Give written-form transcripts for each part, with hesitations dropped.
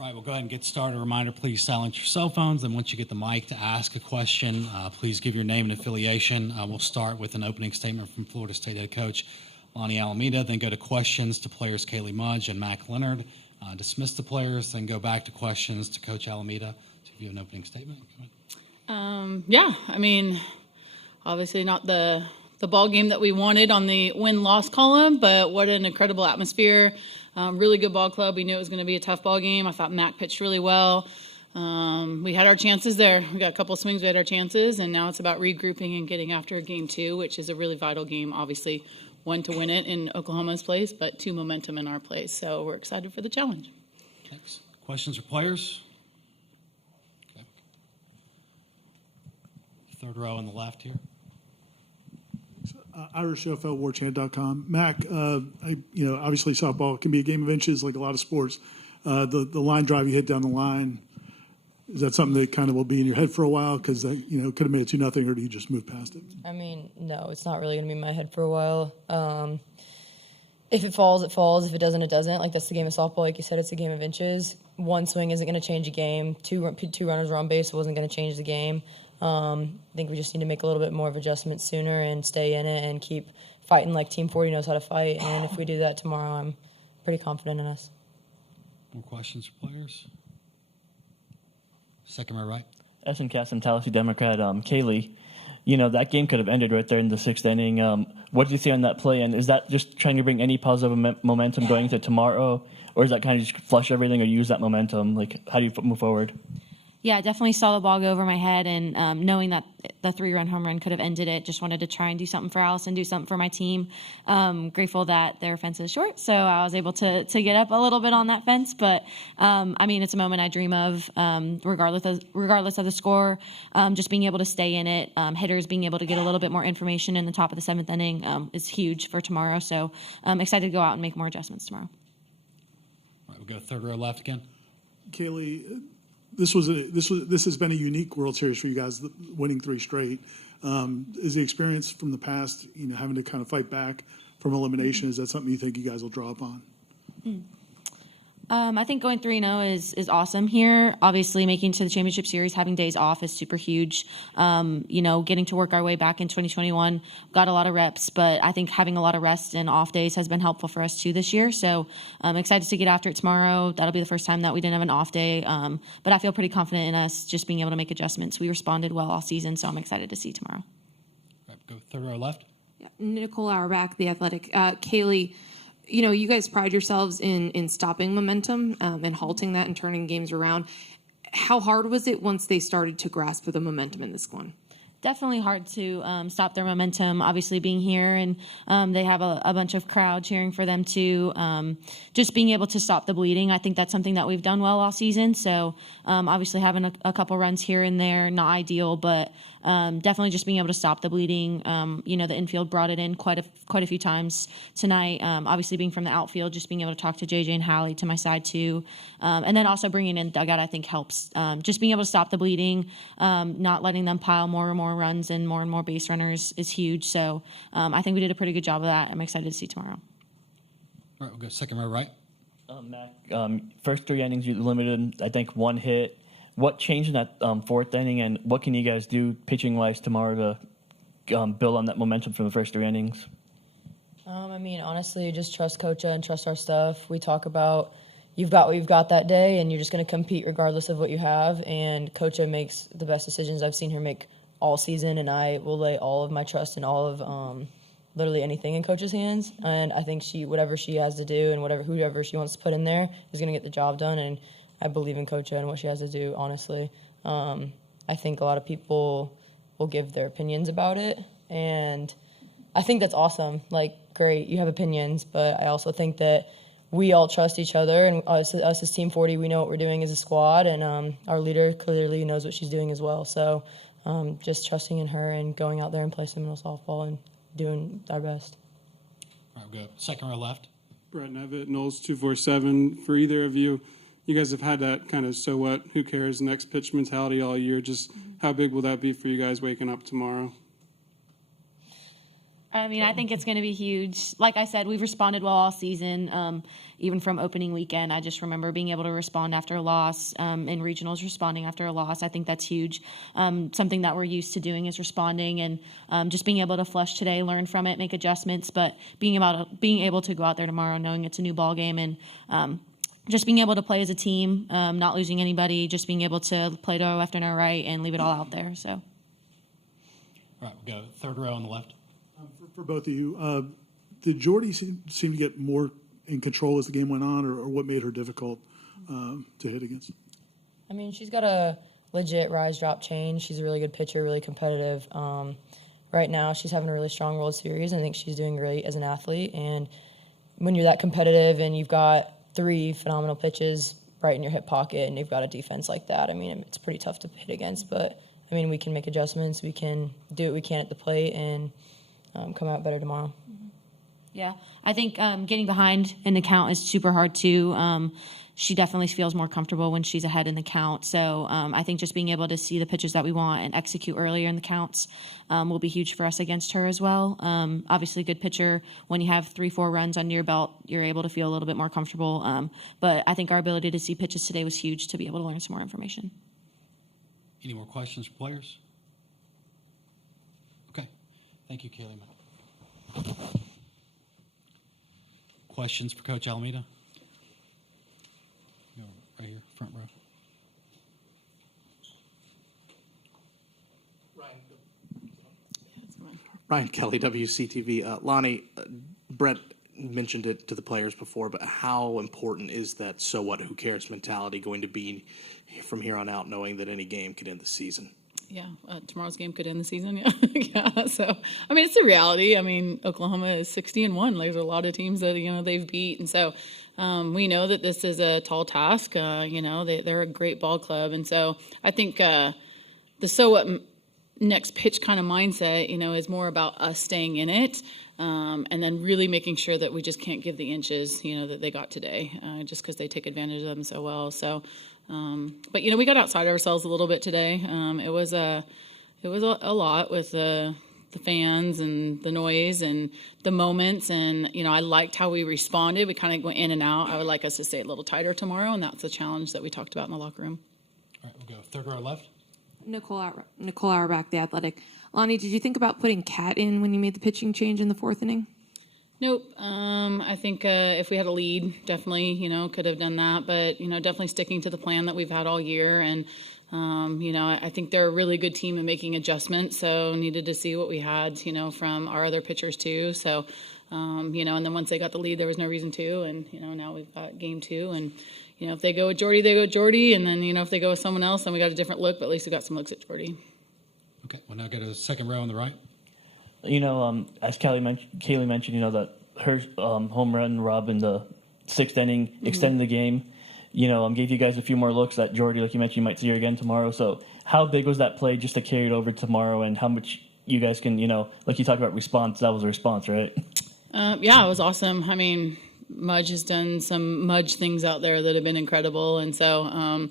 All right, we'll go ahead and get started. A reminder, please silence your cell phones. And once you get the mic to ask a question, please give your name and affiliation. We'll start with an opening statement from Florida State head coach Lonnie Alameda, then go to questions to players Kaylee Mudge and Mac Leonard. Dismiss the players, then go back to questions to Coach Alameda to give you an opening statement. Obviously not the ball game that we wanted on the win-loss column, but what an incredible atmosphere. Really good ball club. We knew it was going to be a tough ball game. I thought Mac pitched really well. We had our chances there. We got a couple of swings. We had our chances, and now it's about regrouping and getting after game 2, which is a really vital game. Obviously, 1 to win it in Oklahoma's place, but 2 momentum in our place. So we're excited for the challenge. Thanks. Questions for players? Okay. Third row on the left here. Irish NFL WarChant.com. Mac, obviously softball can be a game of inches like a lot of sports. The line drive you hit down the line, is that something that kind of will be in your head for a while? Because that could have made it 2-0, or do you just move past it? No, it's not really going to be in my head for a while. If it falls, it falls. If it doesn't, it doesn't. Like, that's the game of softball. Like you said, it's a game of inches. One swing isn't going to change a game. Two runners were on base. It wasn't going to change the game. I think we just need to make a little bit more of adjustments sooner and stay in it and keep fighting like Team 40 knows how to fight. And if we do that tomorrow, I'm pretty confident in us. More questions for players? Second row right. Essen Casson, Tallahassee Democrat. Kaylee, that game could have ended right there in the 6th inning. What did you see on that play? And is that just trying to bring any positive momentum going into tomorrow? Or is that kind of just flush everything or use that momentum? Like, how do you move forward? Yeah, I definitely saw the ball go over my head, and knowing that the 3-run home run could have ended it, just wanted to try and do something for Allison, do something for my team. Grateful that their fence is short, so I was able to get up a little bit on that fence. But, it's a moment I dream of, regardless of the score, just being able to stay in it. Hitters being able to get a little bit more information in the top of the 7th inning is huge for tomorrow. So I'm excited to go out and make more adjustments tomorrow. All right, we'll go third row left again. Kaylee, this has been a unique World Series for you guys, winning 3 straight. Is the experience from the past, having to kind of fight back from elimination, is that something you think you guys will draw upon? I think going 3-0 is awesome here. Obviously, making it to the championship series, having days off is super huge. Getting to work our way back in 2021, got a lot of reps, but I think having a lot of rest and off days has been helpful for us too this year. So I'm excited to get after it tomorrow. That'll be the first time that we didn't have an off day. But I feel pretty confident in us just being able to make adjustments. We responded well all season, so I'm excited to see tomorrow. All right, go third row left. Yeah, Nicole Auerbach, The Athletic. Kaylee, you guys pride yourselves in stopping momentum and halting that and turning games around. How hard was it once they started to grasp the momentum in this one? Definitely hard to stop their momentum, obviously being here, and they have a bunch of crowd cheering for them too. Just being able to stop the bleeding, I think that's something that we've done well all season. So obviously having a couple runs here and there, not ideal, but definitely just being able to stop the bleeding. The infield brought it in quite a few times tonight. Obviously being from the outfield, just being able to talk to JJ and Hallie to my side too. And then also bringing in dugout, I think helps. Just being able to stop the bleeding, not letting them pile more and more runs and more base runners is huge. So I think we did a pretty good job of that. I'm excited to see tomorrow. All right, we'll go second row right. Mac, first 3 innings you limited, I think, 1 hit. What changed in that 4th inning, and what can you guys do pitching-wise tomorrow to build on that momentum from the first 3 innings? Honestly, just trust Coach and trust our stuff. We talk about you've got what you've got that day, and you're just going to compete regardless of what you have. And Coach makes the best decisions I've seen her make all season, and I will lay all of my trust in all of literally anything in Coach's hands. And I think whatever she has to do and whoever she wants to put in there is going to get the job done. And I believe in Coach and what she has to do, honestly. I think a lot of people will give their opinions about it, and I think that's awesome. Like, great, you have opinions, but I also think that we all trust each other, and us as Team 40, we know what we're doing as a squad, and our leader clearly knows what she's doing as well. So just trusting in her and going out there and play some middle softball and doing our best. All right, we'll go second row left. Brett Nevitt, Knowles 247. For either of you, you guys have had that kind of so what, who cares, next pitch mentality all year. Just how big will that be for you guys waking up tomorrow? I mean, I think it's going to be huge. Like I said, we've responded well all season, even from opening weekend. I just remember being able to respond after a loss, in regionals, responding after a loss. I think that's huge. Something that we're used to doing is responding, and just being able to flush today, learn from it, make adjustments, but being able to go out there tomorrow knowing it's a new ball game, and just being able to play as a team, not losing anybody, just being able to play to our left and our right and leave it all out there. So, All right, we'll go third row on the left. For both of you, did Jordy seem to get more in control as the game went on, or what made her difficult to hit against? I mean, she's got a legit rise, drop, change. She's a really good pitcher, really competitive. Right now, she's having a really strong World Series. I think she's doing great as an athlete. And when you're that competitive and you've got 3 phenomenal pitches right in your hip pocket and you've got a defense like that, I mean, it's pretty tough to hit against. But, I mean, we can make adjustments. We can do what we can at the plate and come out better tomorrow. yeah, I think getting behind in the count is super hard too. She definitely feels more comfortable when she's ahead in the count. So I think just being able to see the pitches that we want and execute earlier in the counts will be huge for us against her as well. Obviously, good pitcher. When you have 3-4 runs under your belt, you're able to feel a little bit more comfortable. But I think our ability to see pitches today was huge to be able to learn some more information. Any more questions for players? Okay. Thank you, Kaylee. Questions for Coach Alameda? Go right here, front row. Ryan Kelly, WCTV. Lonnie, Brett mentioned it to the players before, but how important is that "so what, who cares" mentality going to be from here on out, knowing that any game could end the season? Yeah, tomorrow's game could end the season. Yeah, yeah. So, I mean, it's a reality. I mean, Oklahoma is 60-1. There's a lot of teams that they've beat, and so we know that this is a tall task. They're a great ball club, and so I think the "so what" next pitch kind of mindset, is more about us staying in it, and then really making sure that we just can't give the inches, that they got today, just because they take advantage of them so well. So. But we got outside ourselves a little bit today. It was a lot with the fans and the noise and the moments, and I liked how we responded. We kind of went in and out. I would like us to stay a little tighter tomorrow, and that's a challenge that we talked about in the locker room. All right, we'll go third row left. Nicole Auerbach, The Athletic. Lonnie, did you think about putting Kat in when you made the pitching change in the 4th inning? Nope. I think if we had a lead, definitely, could have done that. But, definitely sticking to the plan that we've had all year. And, I think they're a really good team in making adjustments. So needed to see what we had, from our other pitchers too. So, and then once they got the lead, there was no reason to. And, now we've got game 2. And, if they go with Jordy, they go with Jordy. And then, if they go with someone else, then we got a different look. But at least we got some looks at Jordy. Okay, we'll now go to the second row on the right. As Kaylee mentioned, that her home run rob in the 6th inning extended the game. Gave you guys a few more looks at Jordy, like you mentioned, you might see her again tomorrow. So how big was that play just to carry it over tomorrow, and how much you guys can, like you talked about response, that was a response, right? Yeah, it was awesome. I mean, Mudge has done some Mudge things out there that have been incredible, and so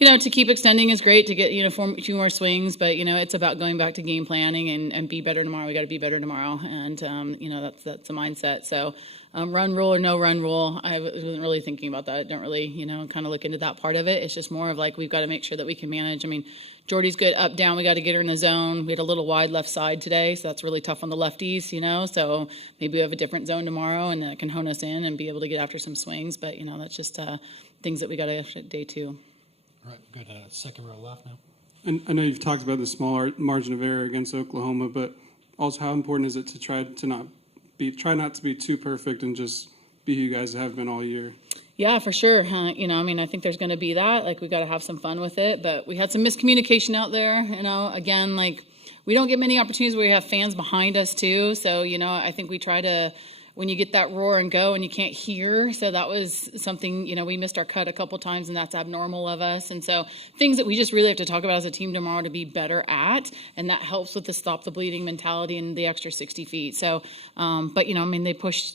to keep extending is great, to get, 2 more swings, but, it's about going back to game planning and be better tomorrow. We got to be better tomorrow. And, that's a mindset. So run rule or no run rule, I wasn't really thinking about that. I don't really, kind of look into that part of it. It's just more of like, we've got to make sure that we can manage. I mean, Jordy's good up, down. We got to get her in the zone. We had a little wide left side today, so that's really tough on the lefties, so maybe we have a different zone tomorrow and that can hone us in and be able to get after some swings. But, that's just things that we got to have at day 2. All right, go to second row left now. And I know you've talked about the small margin of error against Oklahoma, but also how important is it to try not to be too perfect and just be who you guys have been all year? Yeah, for sure. I think there's going to be that. Like, we got to have some fun with it. But we had some miscommunication out there. Again, like, we don't get many opportunities where we have fans behind us too. So, I think we try to. When you get that roar and go and you can't hear. So that was something, we missed our cut a couple times, and that's abnormal of us. And so things that we just really have to talk about as a team tomorrow to be better at, and that helps with the stop the bleeding mentality and the extra 60 feet. So, but, they push,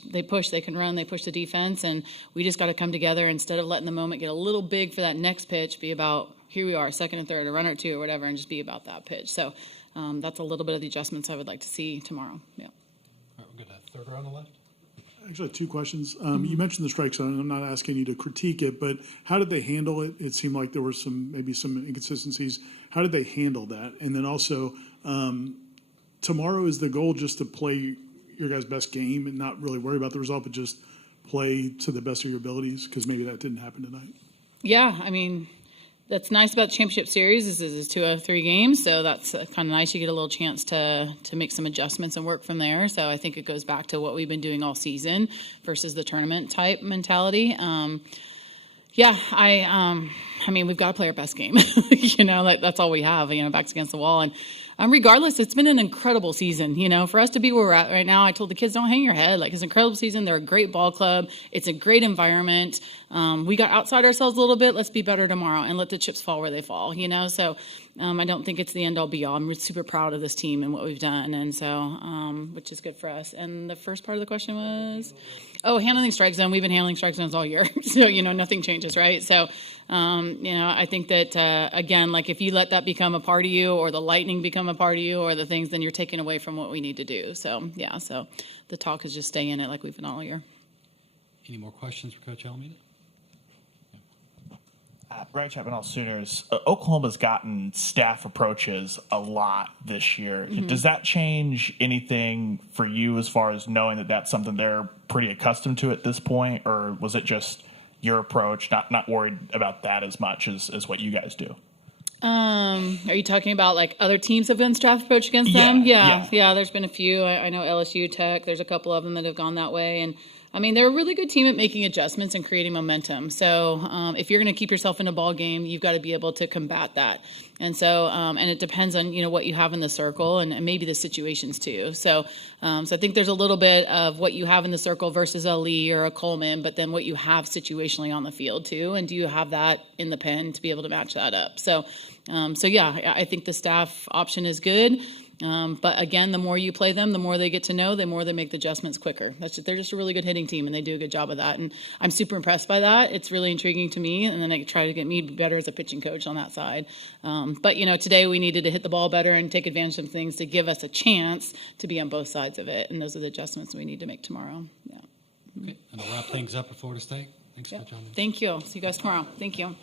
they can run, they push the defense, and we just got to come together instead of letting the moment get a little big for that next pitch, be about, here we are, second and third, a runner or 2 or whatever, and just be about that pitch. So that's a little bit of the adjustments I would like to see tomorrow. Yeah. third row on the left. Actually, I have two questions. You mentioned the strike zone. I'm not asking you to critique it, but how did they handle it? It seemed like there were maybe some inconsistencies. How did they handle that? And then also, tomorrow is the goal just to play your guys' best game and not really worry about the result, but just play to the best of your abilities? Because maybe that didn't happen tonight. Yeah, I mean, that's nice about the championship series is it's 2 out of 3 games, so that's kind of nice. You get a little chance to make some adjustments and work from there. So I think it goes back to what we've been doing all season versus the tournament type mentality. Yeah, I mean, we've got to play our best game. Like that's all we have. Backs against the wall, and regardless, it's been an incredible season. For us to be where we're at right now, I told the kids, don't hang your head. Like, it's an incredible season. They're a great ball club. It's a great environment. We got outside ourselves a little bit. Let's be better tomorrow and let the chips fall where they fall. So I don't think it's the end all be all. I'm super proud of this team and what we've done, and so which is good for us. And the first part of the question was, handling strike zone. We've been handling strike zones all year, so nothing changes, right? So. I think that, again, like if you let that become a part of you or the lightning become a part of you or the things, then you're taking away from what we need to do. So, so the talk is just stay in it like we've been all year. Any more questions for Coach Alameda? Brian Chapman, all Sooners. Oklahoma's gotten staff approaches a lot this year. Mm-hmm. Does that change anything for you as far as knowing that that's something they're pretty accustomed to at this point? Or was it just your approach, not worried about that as much as what you guys do? Are you talking about like other teams have done staff approach against them? Yeah. There's been a few. I know LSU Tech. There's a couple of them that have gone that way, and I mean they're a really good team at making adjustments and creating momentum. So if you're going to keep yourself in a ball game, you've got to be able to combat that. And so and it depends on what you have in the circle and maybe the situations too. So I think there's a little bit of what you have in the circle versus a Lee or a Coleman, but then what you have situationally on the field too, and do you have that in the pen to be able to match that up? So I think the staff option is good. But again, the more you play them, the more they get to know, the more they make the adjustments quicker. They're just a really good hitting team, and they do a good job of that. And I'm super impressed by that. It's really intriguing to me, and then I try to get me better as a pitching coach on that side. But today we needed to hit the ball better and take advantage of things to give us a chance to be on both sides of it. And those are the adjustments we need to make tomorrow. Yeah. Okay, and to wrap things up at Florida State. Thanks, Coach Alameda. Thank you. See you guys tomorrow. Thank you.